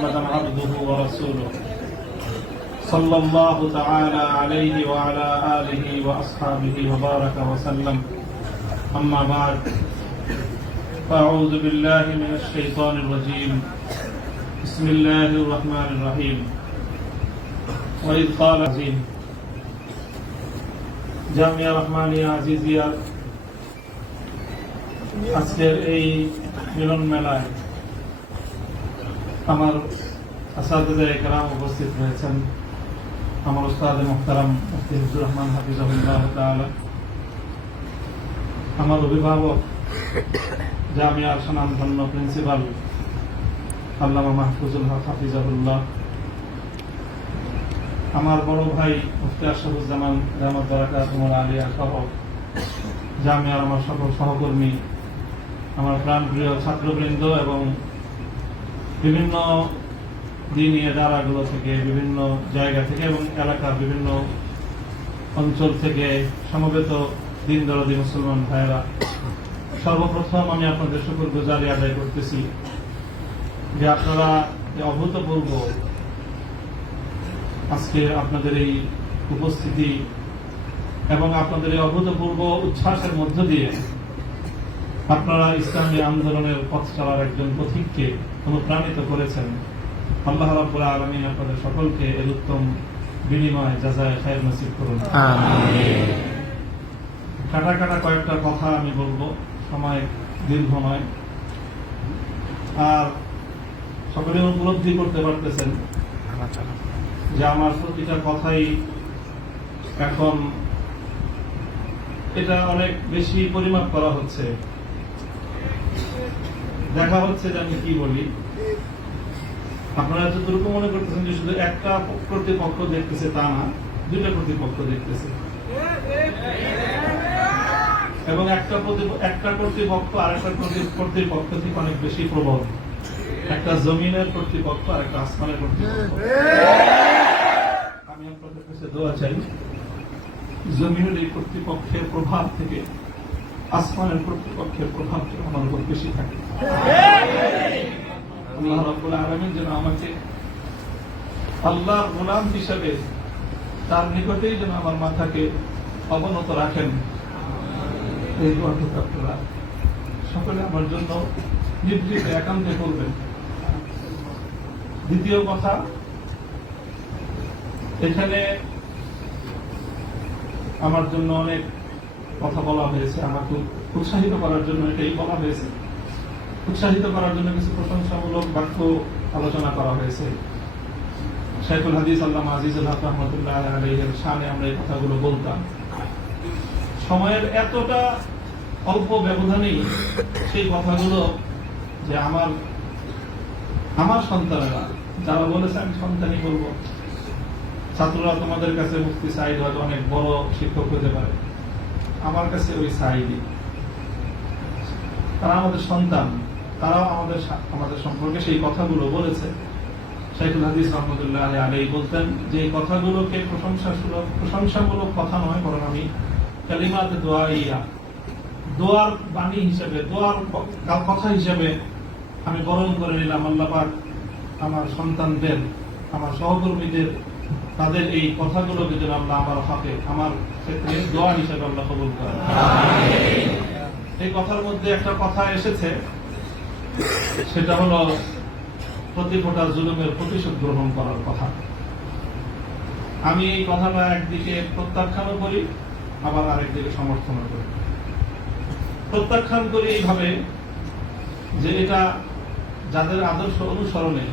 محمدا عبده ورسوله صلى الله تعالى عليه وعلى آله وأصحابه وبارك وسلم أما بعد فأعوذ بالله من الشيطان الرجيم بسم الله الرحمن الرحيم وإذ قال عظيم জামিয়া রহমানিয়া আজিজিয়া আজকের এই মিলন মেলায় আমার আসাদুল্লাহ کرام উপস্থিত হয়েছেন। আমার উস্তাদ মুহতারাম মুফতি হিফজুর রহমান হাফিজাহুল্লাহ তাআলা, আমার অভিভাবক জামিয়ার সুনামধন্য প্রিন্সিপাল আল্লামা মাহফুজুল হক হাফিজাহুল্লাহ, আমার বড় ভাই মুফতি আশরাফুজ্জামান রহমত বারাকাতুহুল আলিয়া সহ জামিয়ার আমার সকল সহকর্মী, আমার প্রাণপ্রিয় ছাত্রবৃন্দ এবং বিভিন্ন দিনী ইদারাগুলো থেকে, বিভিন্ন জায়গা থেকে এবং এলাকার বিভিন্ন অঞ্চল থেকে সমবেত দিন দরদি মুসলমান ভাইয়েরা, সর্বপ্রথম আমি আপনাদের শুকরগুজারি আদায় করতেছি যে আপনারা অভূতপূর্ব আজকে আপনাদের এই উপস্থিতি এবং আপনাদের এই অভূতপূর্ব উচ্ছ্বাসের মধ্য দিয়ে আপনারা ইসলামী আন্দোলনের পথ চলার একজন পথিককে অনুপ্রাণিত করেছেন। আল্লাহ রাব্বুল আলামিন আপনাদের সকলকে এর উত্তম বিনিময় জাযায়ে খায়র নসিব করুন। আমিন। কাটা কাটা কয়েকটা কথা আমি বলবো, সময় দীর্ঘ নয়। আর সকলে উপলব্ধি করতে পারতেছেন যে আমার প্রতিটা কথাই এখন এটা অনেক বেশি পরিমাপ করা হচ্ছে, দেখা হচ্ছে যে আমি কি বলি। আপনারা যতটুকু মনে করতেছেন যে শুধু একটা কর্তৃপক্ষ দেখতেছে, তা না, দুইটা কর্তৃপক্ষ দেখতেছে এবং একটা কর্তৃপক্ষ আর একটা কর্তৃপক্ষ থেকে অনেক বেশি প্রবল। একটা জমিনের কর্তৃপক্ষ আর একটা আসমানের কর্তৃপক্ষ। আমি আপনাদের কাছে দোয়া চাই, জমিনের এই কর্তৃপক্ষের প্রভাব থেকে আসমানের কর্তৃপক্ষের প্রভাব আমার উপর বেশি থাকে। আল্লাহ রাব্বুল আলামিন যেন আমাকে আল্লাহর গোলাম হিসেবে তার নিকটেই যেন আমার মাথাকে অবনত রাখেন। এই দোয়াটুকু আপনারা সকলে আমার জন্য নিভৃতে একান্তে করবেন। দ্বিতীয় কথা, এখানে আমার জন্য অনেক কথা বলা হয়েছে, আমাকে উৎসাহিত করার জন্য এটাই বলা হয়েছে। উৎসাহিত করার জন্য কিছু প্রশংসামূলক বাক্য আলোচনা করা হয়েছে। শাইখুল হাদিস আল্লামা আজিজুল হক রাহমাতুল্লাহ আলাইহির শানে আমরা এই কথাগুলো বলতাম। সময়ের এতটা অল্প ব্যবধানেই সেই কথাগুলো যে আমার সন্তানেরা, যারা বলেছে আমি সন্তানই বলবো, ছাত্ররা তোমাদের কাছে মুফতি সাঈদ হয়তো অনেক বড় শিক্ষক হতে পারে, আমার কাছে ওই সাঈদই। তারা আমাদের সন্তান, তারাও আমাদের সম্পর্কে সেই কথাগুলো বলেছে। শাইখুল হাদিস রহমতুল্লাহ আলাইহি বলতেন যে এই কথাগুলোকে প্রশংসামূলক কথা নয়, বরং আমি কালিমাত দোয়াইয়া, দোয়ার বাণী হিসেবে, দোয়ার কথা হিসেবে আমি বরণ করে নিলাম। আল্লাহ পাক আমার সন্তানদের, আমার সহকর্মীদের, তাদের এই কথাগুলোকে যেন আল্লাহ আমার হকে, আমার ক্ষেত্রে দোয়া হিসেবে আল্লাহ কবুল করেন। এই কথার মধ্যে একটা কথা এসেছে, সেটা হলো প্রতি ফোঁটা জুলুমের প্রতিশোধ গ্রহণ করার কথা। আমি এই কথাটা একদিকে প্রত্যাখ্যানও করি, আবার আরেকদিকে সমর্থনও করি। প্রত্যাখ্যান করি এইভাবে যে এটা যাদের আদর্শ অনুসরণে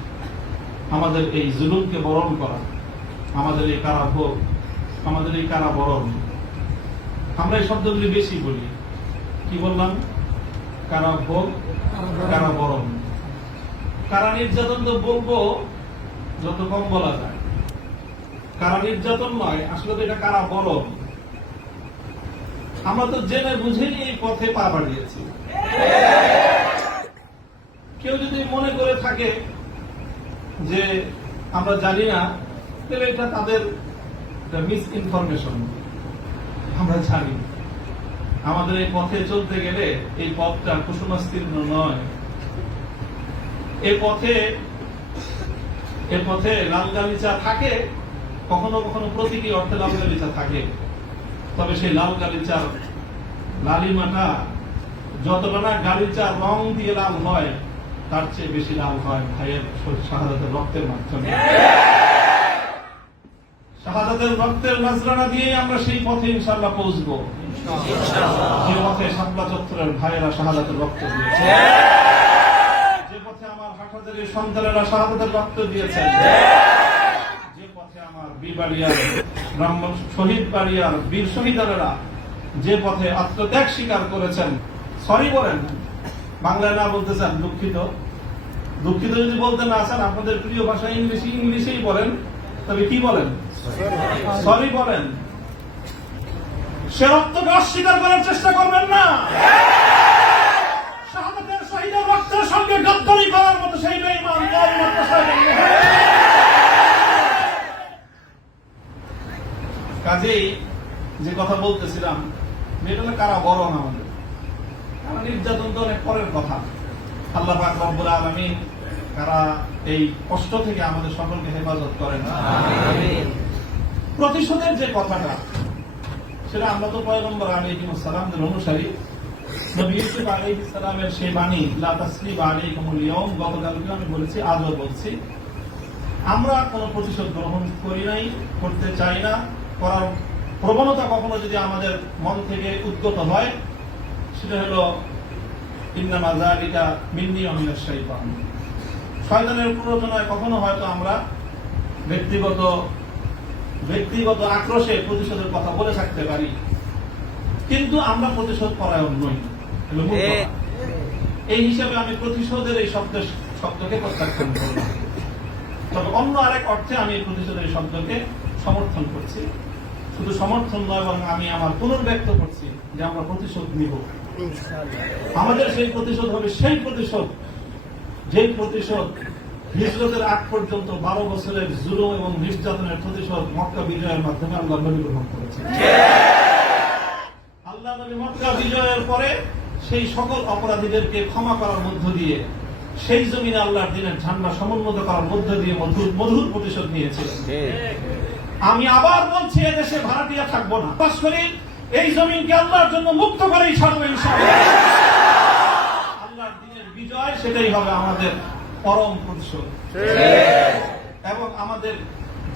আমাদের এই জুলুমকে বরণ করা, আমাদের এই কারাভোগ, আমাদের এই কারাবরণ, আমরা এই শব্দগুলি বেশি বলি। কি বললাম? কারাভোগ, কারাবরণ। কারা নির্যাতন তো বলবো যত কম বলা যায়। কারা নির্যাতন নয়, আসলে তো এটা কারাবরণ। আমরা তো জেনে বুঝেই এই পথে পা বাড়িয়েছি। কেউ যদি মনে করে থাকে যে আমরা জানি না, তাহলে এটা তাদের মিস ইনফরমেশন। আমরা জানি আমাদের এই পথে চলতে গেলে এই পথটা কুসুমাস্তীর্ণ নয়। এই পথে এ পথে লাল গালিচা থাকে, কখনো কখনো প্রতীকী অর্থে লাল গালিচা থাকে, তবে সেই লাল গালিচার লালিমাটা যতটা না গালিচার রং দিয়ে লাল হয়, তার চেয়ে বেশি লাল হয় ভাইয়ের শাহাদাতের রক্তের মাধ্যমে। শাহাদাতের রক্তের নজরানা দিয়ে আমরা সেই পথে ইনশাআল্লাহ পৌঁছবো, যে পথে শাপলা চত্বরের ভাইয়েরা শাহাদাতের রক্ত দিয়েছে, যে পথে আমার হাটহাজারীর সন্তানেরা শাহাদাতের রক্ত দিয়েছেন, যে পথে আমার বীরবাড়িয়ার শহীদ বাড়িয়ার বীর শহীদারেরা যে পথে আত্মত্যাগ স্বীকার করেছেন। সরি বলেন, বাংলায় না বলতে চান দুঃখিত, দুঃখিত যদি বলতে না চান আপনাদের প্রিয় ভাষা ইংলিশেই বলেন, তবে কি বলেন? সরি বলেন। সে রক্তকে অস্বীকার করার চেষ্টা করবেন না। শাহাদাতের শহীদের রক্তের সঙ্গে গদ্দারি করার মতো সেই বেঈমান কাজেই যে কথা বলতেছিলাম, মেয়েটা কারা বরং আমাদের নির্যাতন তো অনেক পরের কথা। আল্লাহ পাক রব্বুল আলামিন কারা এই কষ্ট থেকে আমাদের সকলকে হেফাজত করেন। প্রতিশোধের যে কথাটা, সেটা আমরা তো পয়গম্বর আলাইহিস সালামের অনুসারী। নবী ইউসুফ আলাইহিস সালামের সেই বাণী লা তাসরিবা আলাইকুমুল ইয়াউম, গতকালকে আমি বলেছি, আজও বলছি, আমরা কোনো প্রতিশোধ গ্রহণ করি নাই, করতে চাই না। করার প্রবণতা কখনো যদি আমাদের মন থেকে উদ্গত হয়, সেটা হলো ইন্নামা যালিকা মিন্নী ওয়া মিনাশ শাইতান, শয়তানের প্ররোচনায় কখনো হয়তো আমরা ব্যক্তিগত আক্রোশে প্রতিশোধের কথা বলে থাকতে পারি, কিন্তু আমরা প্রতিশোধ পরায়ণ নই। এই হিসাবে আমি প্রতিশোধের এই শব্দকে প্রত্যাখ্যান করলাম। তবে অন্য আরেক অর্থে আমি প্রতিশোধের এই শব্দকে সমর্থন করছি। শুধু সমর্থন নয়, বরং আমি আমার পুনর্ব্যক্ত করছি যে আমরা প্রতিশোধ নিব। আমাদের সেই প্রতিশোধ হবে সেই প্রতিশোধ, যে প্রতিশোধ হিজরতের আগ পর্যন্ত 12 বছরের জুলুম এবং নির্যাতনের প্রতিশোধ মক্কা বিজয়ের মাধ্যমে আল্লাহ নবী গ্রহণ করেছেন। আল্লাহ নবী মক্কা বিজয়ের পরে সেই সকল অপরাধীদেরকে ক্ষমা করার মধ্য দিয়ে, সেই জমিনে আল্লাহর দিনের ঝান্ডা সমুন্নত করার মধ্য দিয়ে মধুর প্রতিশোধ নিয়েছিলেন। আমি আবার বলছি, এদেশে ভাড়াটিয়া থাকবো না। বাস করি এই জমিনকে আল্লাহর জন্য মুক্ত করেই ছাড়বো ইনশাআল্লাহ। আল্লাহর দিনের বিজয়, সেটাই হবে আমাদের পরম প্রতিশোধ। এবং আমাদের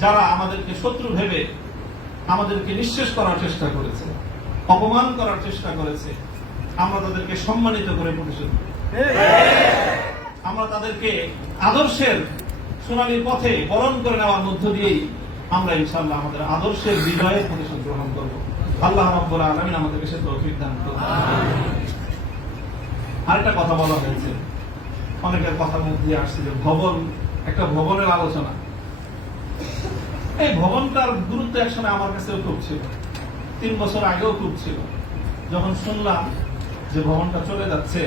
যারা আমাদেরকে শত্রু ভেবে আমাদেরকে নিঃশেষ করার চেষ্টা করেছে, অপমান করার চেষ্টা করেছে, আমরা তাদেরকে সম্মানিত করে প্রতিশোধ দেব। আমরা তাদেরকে আদর্শের সোনালী পথে বরণ করে নেওয়ার মধ্য দিয়েই আমরা ইনশাআল্লাহ আমাদের আদর্শের বিজয়ের প্রতিশোধ গ্রহণ করব। আল্লাহ রাব্বুল আলামিন আমাদেরকে সে তৌফিক দান করুন। আরেকটা কথা বলা হয়েছে, অনেকের কথার মধ্যে আসছে যে ভবন, একটা ভবনের আলোচনা। এই ভবনটার গুরুত্ব একসময় আমার কাছেও খুব ছিল, 3 বছর আগেও খুব ছিল। যখন শুনলাম যে ভবনটা চলে যাচ্ছে,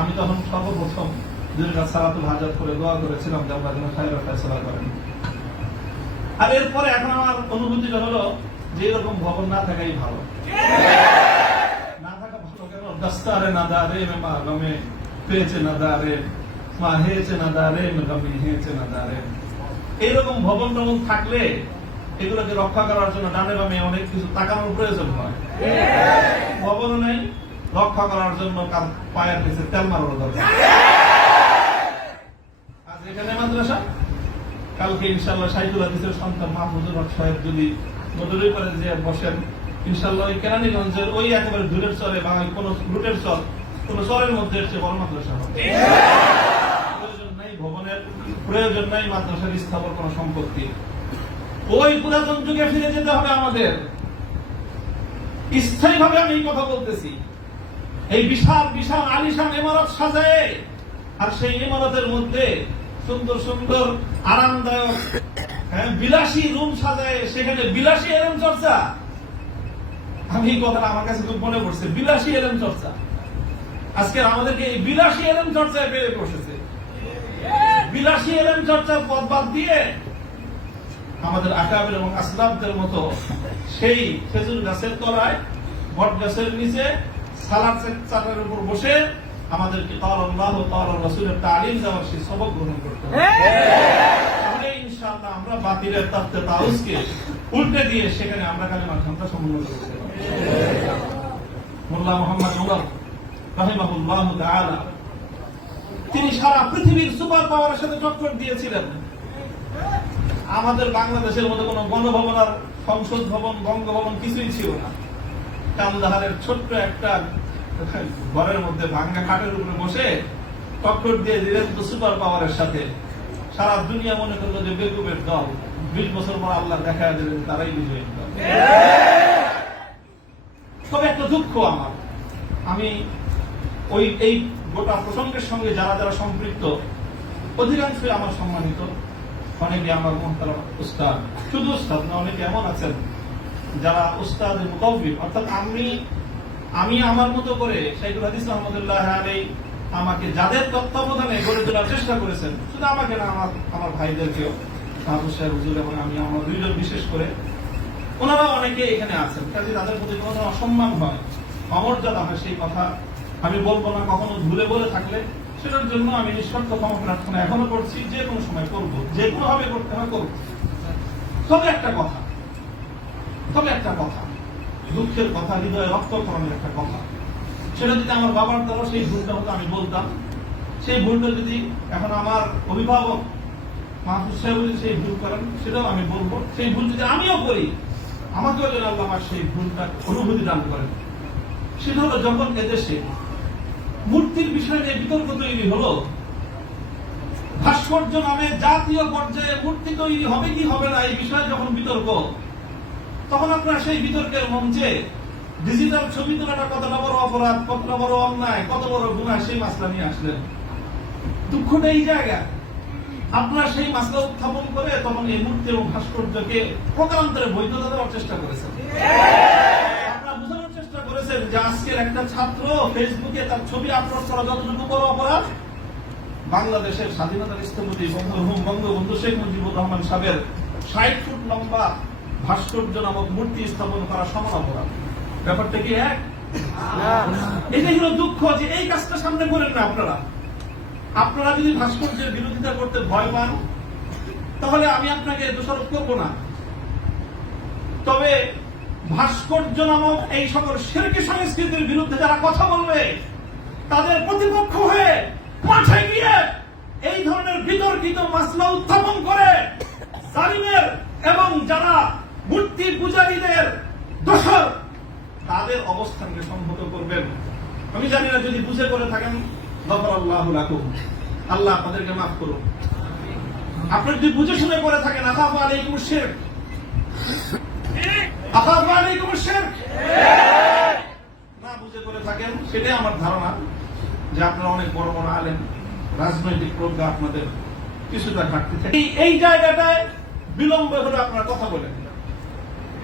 আমি তখন সর্বপ্রথম 2 রাকাত সালাতুল হাজাত করে দোয়া করেছিলাম যে আল্লাহ যেন খায়রা ফয়সালা করেন। আর এরপরে এখন আমার অনুভূতিটা হলো যে এরকম ভবন না থাকাই ভালো। না থাকা ভালো কেন? দস্তারে না দারে মা গমে পেয়েছে না দারে, মা হেয়েছে না দারে গমি হেয়েছে না দারে। এইরকম ভবন টবন থাকলে এগুলোকে রক্ষা করার জন্য ডানে বামে অনেক কিছু তাকানোর প্রয়োজন হয়। ভবন নেই, রক্ষা করার জন্য পায়ের পিছে তেল মারার দরকার। আজ এখানে মাদ্রাসা, কালকে ইনশাআল্লাহ শাহিদুল হাদিসের সন্তান মাহফুজুর হক সাহেব যদি মদুরি করে যে বসেন, ইনশাআল্লাহ ওই কেরানীগঞ্জের ওই একেবারে দূরের চরে বা কোন রুটের চর, কোন চরের মধ্যে চেয়ে বড় মাদ্রাসা হবে। প্রয়োজন নাই ভবনের, প্রয়োজন নাই মাদ্রাসার স্থাপন কোন সম্পত্তি। ওই পুরাতন যুগে ফিরে যেতে হবে আমাদের। স্থায়ীভাবে আমি এই কথা বলতেছি। এই বিশাল বিশাল আলিশান ইমারত সাজায়, আর সেই ইমারতের মধ্যে সুন্দর সুন্দর আরামদায়ক বিলাসী রুম সাজায়, সেখানে বিলাসী এলেম চর্চা। আমি এই কথাটা আমার কাছে খুব মনে পড়ছে, বিলাসী এলেম চর্চা। আজকে আমাদেরকে এই বিলাসী এলেম চর্চায় বেড়ে বসেছে। বিলাসী এলেম চর্চার পথ বাদ দিয়ে আমাদের আকাবের এবং আসলাফদের মতো সেই খেজুর গাছের তলায়, বট গাছের নিচে সালাদ চাটার উপর বসে আমাদেরকে ক্বালা আল্লাহু ক্বালা রাসূলের তালিম দেওয়ার সেই সবক গ্রহণ করতে হবে। তীরের তপ্তে তাউসকে উল্টে দিয়ে সেখানে আমরা কালেমার সংখ্যা সমুন্নত করতে পারি। মোল্লা মোহাম্মদ উমর রাহিমাহুল্লাহ তাআলা তিনি সারা পৃথিবীর সুপার পাওয়ারের সাথে টক্কর দিয়েছিলেন। আমাদের বাংলাদেশের মধ্যে কোনো গণভবন আর সংসদ ভবন বঙ্গভবন কিছুই ছিল না। কান্দাহারের ছোট্ট একটা ঘরের মধ্যে ভাঙ্গা খাটের উপরে বসে টক্কর দিয়ে দিলেন তো সুপার পাওয়ারের সাথে। সারা দুনিয়া মনে করলো যে বেকুবের দল, 20 বছর পর আল্লাহ দেখা দিলেন তারাই বিজয়ী দল। তবে একটা দুঃখ আমার, আমি এই গোটা প্রসঙ্গের সঙ্গে যারা যারা সম্পৃক্ত অধিকাংশই আমার সম্মানিত, অনেকে আমার মুহতারাম উস্তাদ, শুধু উস্তাদ না, অনেকে এমন আছেন যারা উস্তাদের মুতাওয়্যিব, অর্থাৎ আমি আমার মতো করে শাইখুল হাদিস রহমাতুল্লাহ আলাইহি আমাকে যাদের তত্ত্বাবধানে গড়ে তোলার চেষ্টা করেছেন, শুধু আমাকে না, আমার ভাইদেরকেও, মাহফুজ সাহেব হুজুর এবং আমি, আমরা দুইজন বিশেষ করে, ওনারা অনেকে এখানে আছেন। কাজে তাদের প্রতি কোনো অসম্মান হয়, অমর্যাদা হয়, সেই কথা আমি বলবো না। কখনো ভুলে বলে থাকলে সেটার জন্য আমি নিঃশর্ত ক্ষমা প্রার্থনা এখনো করছি, যে কোনো সময় করবো, যে কোনো ভাবে করতে হয় করবো। তবে একটা কথা, দুঃখের কথা, হৃদয়ে রক্তক্ষরণের একটা কথা, সেটা যদি আমার বাবার দ্বারা সেই ভুলটা হতো আমি বলতাম। সেই ভুলটা যদি এখন আমার অভিভাবক মাহফুজ সাহেব যদি সেই ভুল করেন সেটাও আমি বলবো। সেই ভুল যদি আমিও করি, আমাকেও যেন আল্লাহ আমার সেই ভুলটা অনুভূতি দান করেন। সেটা হলো যখন এদেশে মূর্তির বিষয় নিয়ে বিতর্ক তৈরি হলো, ভাস্কর্য নামে জাতীয় পর্যায়ে মূর্তি তৈরি হবে কি হবে না এই বিষয়ে যখন বিতর্ক, তখন আপনারা সেই বিতর্কের মঞ্চে ডিজিটাল ছবি তোলাটা কতটা বড় অপরাধ, কতটা বড় অন্যায়, কত বড় গুনাহ, সেই মাসলা নিয়ে আসলেন। দুঃখটা এই জায়গা, আপনারা সেই মাসলা উত্থাপন করে তখন এই মূর্তি এবং ভাস্কর্যকে প্রকারান্তরে বৈধতা দেওয়ার চেষ্টা করেছেন। আপনারা বোঝানোর চেষ্টা করেছেন যে আজকের একটা ছাত্র ফেসবুকে তার ছবি আপলোড করা যতটুকু বড় অপরাধ, বাংলাদেশের স্বাধীনতার স্থপতি বঙ্গবন্ধু শেখ মুজিবুর রহমান সাহেবের 60 ফুট লম্বা ভাস্কর্য নামক মূর্তি স্থাপন করা সমান অপরাধ। ব্যাপারটা কি এক? এটাই হলো দুঃখ যে এই কাজটা সামনে করেন না আপনারা যদি ভাস্কর্যের বিরোধিতা করতে ভয় পান, তাহলে আমি আপনাকে দোষারোপ করবো না। তবে ভাস্কর্য নামক এই সকল শিরকি সংস্কৃতির বিরুদ্ধে যারা কথা বলবে, তাদের প্রতিপক্ষ হয়ে মাঠে গিয়ে এই ধরনের বিতর্কিত মাসলা উত্থাপন করে জালিমের এবং যারা মূর্তি পূজারীদের দোষর, তাদের অবস্থানকে সংহত করবেন। আমি জানি না, যদি বুঝে করে থাকেন গফরাল্লাহু লাকুম, আল্লাহ আপনাদেরকে মাফ করুন। আপনি যদি বুঝে শুনে করে থাকেন আখাফু আলাইকুমুশ শিরক, আখাফু আলাইকুমুশ শিরক, না বুঝে করে থাকেন, সেটাই আমার ধারণা যে আপনারা অনেক বড় বড় আলেম, রাজনৈতিক প্রজ্ঞা আপনাদের কিছুটা ঘাটতি থাকে। এই জায়গাটায় বিলম্ব হলে আপনারা কথা বলেন,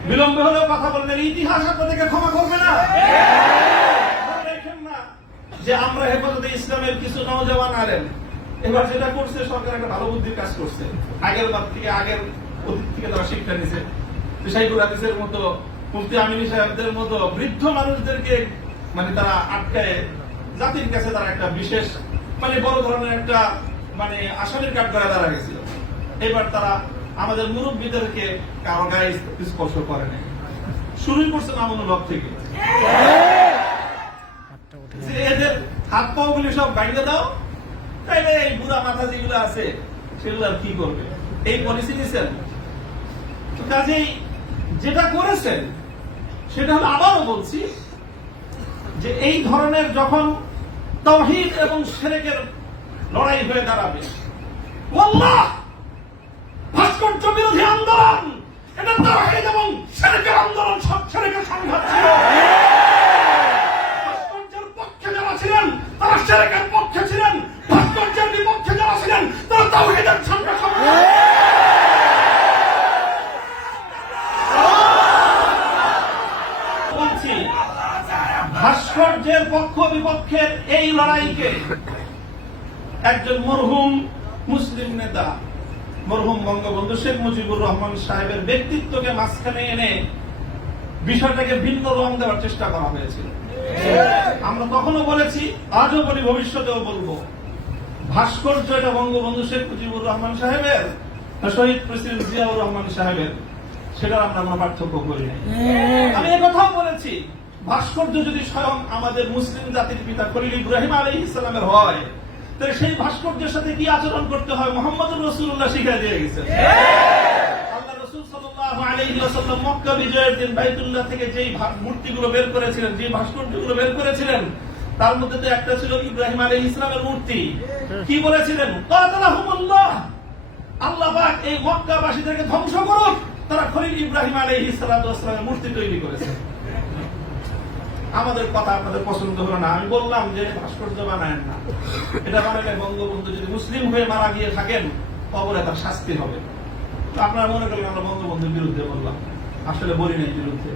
বিলম্ব হলেও কথা বললেন, ইতিহাস আপনাদেরকে ক্ষমা করবে না। দেখেন না যে আমরা হেফাজতে ইসলামের কিছু নওজওয়ান আলেম এবার যেটা করছে, সরকার একটা ভালো বুদ্ধির কাজ করছে। আগের অতীত থেকে তারা শিক্ষা নিছে। শাইখুল হাদিসের মতো, মুফতি আমিনী সাহেবদের মতো বৃদ্ধ মানুষদেরকে তারা আটকায় জাতির কাছে তারা একটা বিশেষ বড় ধরনের একটা আসামির কাঠ করে দাঁড়া গেছিল। এবার তারা আমাদের মুরব্বীদেরকে কারো গায়ে স্পর্শ করে না, শুরুই করছে মামুনুল হক থেকে, যে এদের হাত পাও গুলি সব বাইরে দাও, তাইলে এই বুড়া মাথা যেগুলো আছে সেগুলো আর কি করবে, এই পলিসি নিয়েছেন। কাজেই যেটা করেছেন সেটা হলো, আবারও বলছি, যে এই ধরনের যখন তাওহীদ এবং শিরকের লড়াই হয়ে দাঁড়াবে, আল্লাহ ভাস্কর্য বিরোধী আন্দোলন, এটা তাওহীদ এবং শিরকের আন্দোলন, সব শিরকের সংঘাত ছিল। ভাস্কর্যের পক্ষে যারা ছিলেন তারা শিরকের পক্ষে ছিলেন, ভাস্কর্যের বিপক্ষে যারা ছিলেন তারা তাওহীদের সংঘাত। বলছি, ভাস্কর্যের পক্ষ বিপক্ষের এই লড়াইকে একজন মরহুম মুসলিম নেতা, মরহুম বঙ্গবন্ধু শেখ মুজিবুর রহমান সাহেবের ব্যক্তিত্বকে মাঝখানে এনে বিষয়টাকে ভিন্ন রং দেওয়ার চেষ্টা করা হয়েছিল। আমরা তখনও বলেছি, আজও বলি, ভবিষ্যতেও বলবো, ভাস্কর্য এটা বঙ্গবন্ধু শেখ মুজিবুর রহমান সাহেবের, শহীদ প্রেসিডেন্ট জিয়াউর রহমান সাহেবের, সেটার আমরা কোনো পার্থক্য করি নাই। আমি একথাও বলেছি, ভাস্কর্য যদি স্বয়ং আমাদের মুসলিম জাতির পিতা খলিল ইব্রাহিম আলাইহিস সালামের হয়, তাহলে সেই ভাস্কর্যের সাথে কি আচরণ করতে হয় মুহাম্মদুর রাসূলুল্লাহ শিখিয়ে দিয়ে গেছেন। আল্লাহ রাসূল সাল্লাল্লাহু আলাইহি ওয়াসাল্লাম মক্কা বিজয়ের দিন বাইতুল্লাহ থেকে যেই মূর্তিগুলো বের করেছিলেন, যে ভাস্কর্যগুলো বের করেছিলেন, তার মধ্যে তো একটা ছিল ইব্রাহিম আলাইহিস সালামের মূর্তি। কি বলেছিলেন? কাতালাহুমুল্লাহ, আল্লাহ পাক এই মক্কাবাসীদেরকে ধ্বংস করুক, তারা খলিল ইব্রাহিম আলাইহিস সালামের মূর্তি তৈরি করেছে। আমাদের কথা আপনাদের পছন্দ হলো না, আমি বললাম যে ভাস্কর্য বানায়েন না, এটা বানালে বঙ্গবন্ধু যদি মুসলিম হয়ে মারা গিয়ে থাকেন কবরে তার শাস্তি হবে। তো আপনারা মনে করলেন আমরা বঙ্গবন্ধুর বিরুদ্ধে বললাম, আসলে বলি নাই বিরুদ্ধে।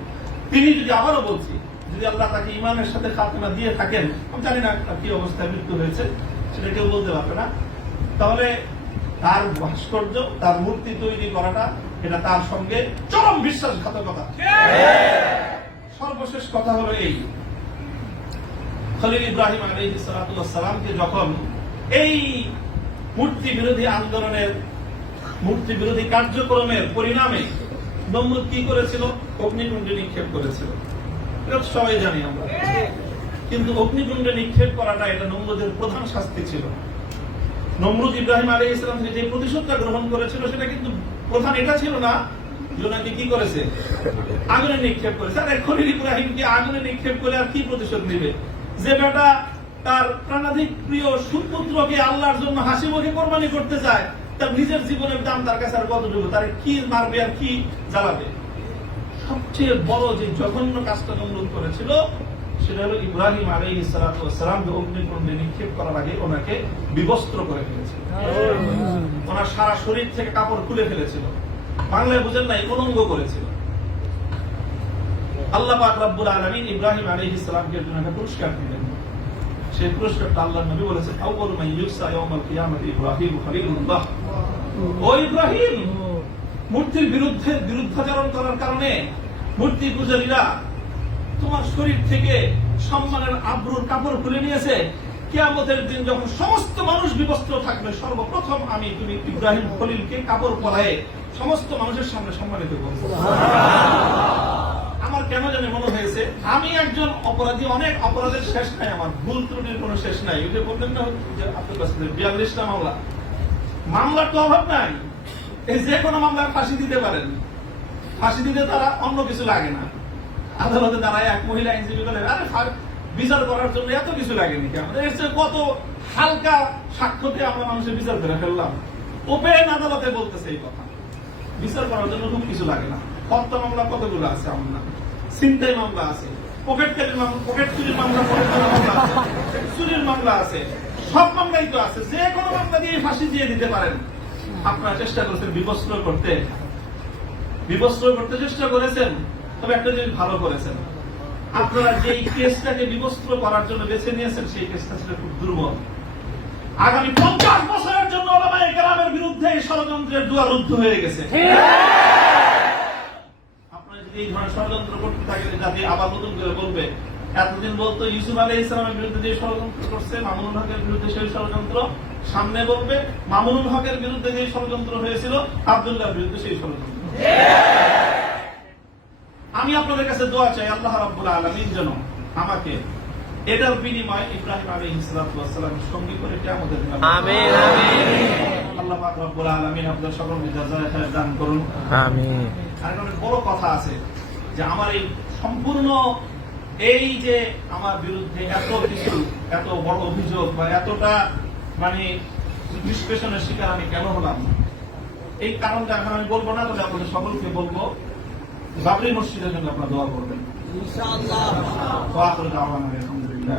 তিনি যদি, আবারও বলছি, যদি আল্লাহ তাকে ইমানের সাথে খাতেমা দিয়ে থাকেন, আমি জানি না কি অবস্থায় মৃত্যু হয়েছে সেটা কেউ বলতে পারবে না, তাহলে তার ভাস্কর্য, তার মূর্তি তৈরি করাটা এটা তার সঙ্গে চরম বিশ্বাসঘাতকতা। সর্বশেষ কথা হলো এই, খলিল ইব্রাহিম আলাইহিস সালামকে যখন এই মূর্তি বিরোধী আন্দোলনের, মূর্তি বিরোধী কার্যক্রমের পরিণামে নমরুদ কি করেছিল? অগ্নিকুণ্ডে নিক্ষেপ করেছিল। এটা সবাই জানি আমরা। কিন্তু অগ্নিকুণ্ডে নিক্ষেপ করাটা এটা নমরুদের প্রধান শাস্তি ছিল। নমরুদ ইব্রাহিম আলাইহিস সালাম যে প্রতিশোধটা গ্রহণ করেছিল সেটা কিন্তু প্রধান এটা ছিল না যে ওনাকে কি করেছে? আগুনে নিক্ষেপ করেছে। আর খলিল ইব্রাহিমকে আগুনে নিক্ষেপ করে আর কি প্রতিশোধ নেবে? যে বেটা তার প্রাণাধিক প্রিয় সুপুত্রকে আল্লাহর জন্য হাসি মুখে কোরবানি করতে চায়, তার নিজের জীবনের দাম তার কাছে আর কতটুকু? তার কি মারবে আর কি জ্বালাবে? সবচেয়ে বড় যে জঘন্য কাজটা নমরুদ করেছিল সেটা হলো ইব্রাহিম আলাইহিস সালামকে অগ্নিকুণ্ডে নিক্ষেপ করার আগে ওনাকে বিবস্ত্র করে ফেলেছিল। ওনার সারা শরীর থেকে কাপড় খুলে ফেলেছিল, বাংলায় বুঝেন নাই, উলঙ্গ করেছিল। আল্লাহ পাক রব্বুল আলামিন ইব্রাহিম আলাইহিস সালামকে জন্য একটা পুরস্কার দিলেন। সেই পুরস্কারটা আল্লাহর নবী বলেছেন, আউয়ালু মান ইউসা ইয়াউমাল কিয়ামাতি ইব্রাহিম খলিলুল্লাহ। ও ইব্রাহিম, মূর্তির বিরুদ্ধাচরণ করার কারণে মূর্তি পূজারীরা তোমার শরীর থেকে সম্মানের আবরুর কাপড় খুলে নিয়েছে। কিয়ামতের দিন যখন সমস্ত মানুষ বিবস্ত্র থাকবে, সর্বপ্রথম আমি তুমি ইব্রাহিম খলিলকে কাপড় পরায়ে সমস্ত মানুষের সামনে সম্মানিত করব। আমার কেন জানি মনে হয়েছে আমি একজন অপরাধী, অনেক অপরাধের শেষ নাই, আমার ভুল ত্রুটির কোনো শেষ নাই। ওই যে বললেন না যে আপনার কাছে 42টা মামলা, মামলার তো অভাব নাই। এই যে কোনো মামলার ফাঁসি দিতে পারেন, ফাঁসি দিতে তারা অন্য কিছু লাগে না। আদালতে দাঁড়ায় এক মহিলা আইনজীবী বলে, আরে বিচার করার জন্য এত কিছু লাগেনি কি? আমাদের এসে কত হালকা সাক্ষ্যতে আমরা মানুষের বিচার করে ফেললাম। ওপেন আদালতে বলতেছে এই কথা, বিচার করার জন্য খুব কিছু লাগে না। হত্যা মামলা কতগুলো আছে আমার নামে, ছিনতাই মামলা আছে, পকেট চুরির মামলা আছে, চুরির মামলা আছে, সব মামলাই তো আছে। যে কোনো মামলা দিয়ে ফাঁসি দিয়ে দিতে পারেন। আপনারা চেষ্টা করেছেন বিবস্ত্র করতে চেষ্টা করেছেন, তবে একটা জিনিস ভালো করেছেন, আপনারা যেই কেসটাকে বিবস্ত্র করার জন্য বেছে নিয়েছেন সেই কেসটা ছিল খুব দুর্বল। আগামী 50 বছরের জন্য ওলামায়ে কেরামের বিরুদ্ধে এই ষড়যন্ত্রের দুয়ার রুদ্ধ হয়ে গেছে। আপনারা যদি এই ধরনের ষড়যন্ত্র করতে থাকেন, জাতি আবার নতুন করে বলবে, এতদিন বলতো ইউসুফ আলাইহিস সালামের বিরুদ্ধে যে ষড়যন্ত্র করছে, মামুনুল হকের বিরুদ্ধে সেই ষড়যন্ত্র, সামনে বলবে মামুনুল হকের বিরুদ্ধে যে ষড়যন্ত্র হয়েছিল, আব্দুল্লাহর বিরুদ্ধে সেই ষড়যন্ত্র। আমি আপনাদের কাছে দোয়া চাই, আল্লাহ রাব্বুল আলামিন যেন আমাকে এটার বিনিময়ে ইব্রাহিম আলাইহিস সালামের সঙ্গী করে কিয়ামতের দিন আমিন আমিন। আল্লাহ পাক রব্বুল আলামিন আপনাদের সকলকে জাযায়ে খায়র দান করুন আমিন। আর অনেক বড় কথা আছে যে আমার এই সম্পূর্ণ এই যে আমার বিরুদ্ধে এত কিছু, এত বড় অভিযোগ বা এতটা মানে নিষ্পেষণের শিকার আমি কেন হলাম, এই কারণটা এখন আমি বলবো না, তবে আপনাদের সকলকে বলবো বাবরি মসজিদের জন্য আপনারা দোয়া করবেন ইনশাআল্লাহ। ওয়া আখিরু দাওয়ানা আলহামদুলিল্লাহ।